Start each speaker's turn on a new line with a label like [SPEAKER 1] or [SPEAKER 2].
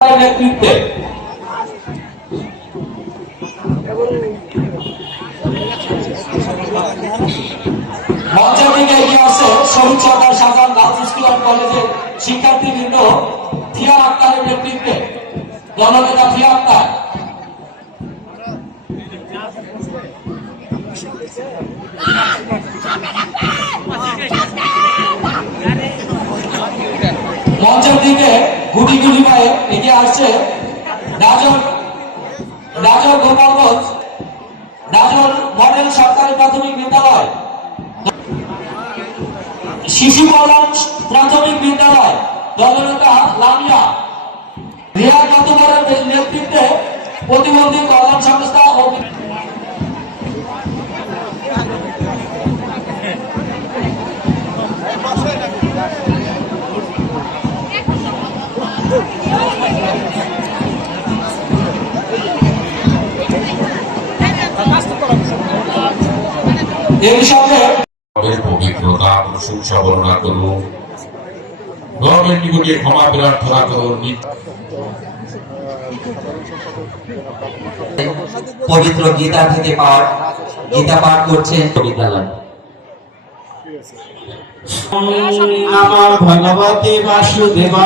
[SPEAKER 1] নেতৃত্বে শহীদ সরকার সাধারণ girls school and কলেজের আক্তারের নেতৃত্বে দলনেতা ফিয়া আক্তার গুটি গুটি পায়ে এগিয়ে আসছে গোপালগঞ্জ মডেল সরকারি প্রাথমিক বিদ্যালয়, শিশু কল্যাণ প্রাথমিক বিদ্যালয়, দলনেতা লামিয়া রিয়া নেতৃত্বে প্রতিবন্ধী কল্যাণ সংস্থা
[SPEAKER 2] পবিত্রতা প্রশংসা বর্ণনা করুন গভর্নমেন্ট নিকটে ক্ষমা প্রার্থনা করুন
[SPEAKER 3] পবিত্র গীতা থেকে পাঠ গীতা পাঠ করছে বিদ্যালয়।
[SPEAKER 1] আমার ভগবতী বাসুদেবা।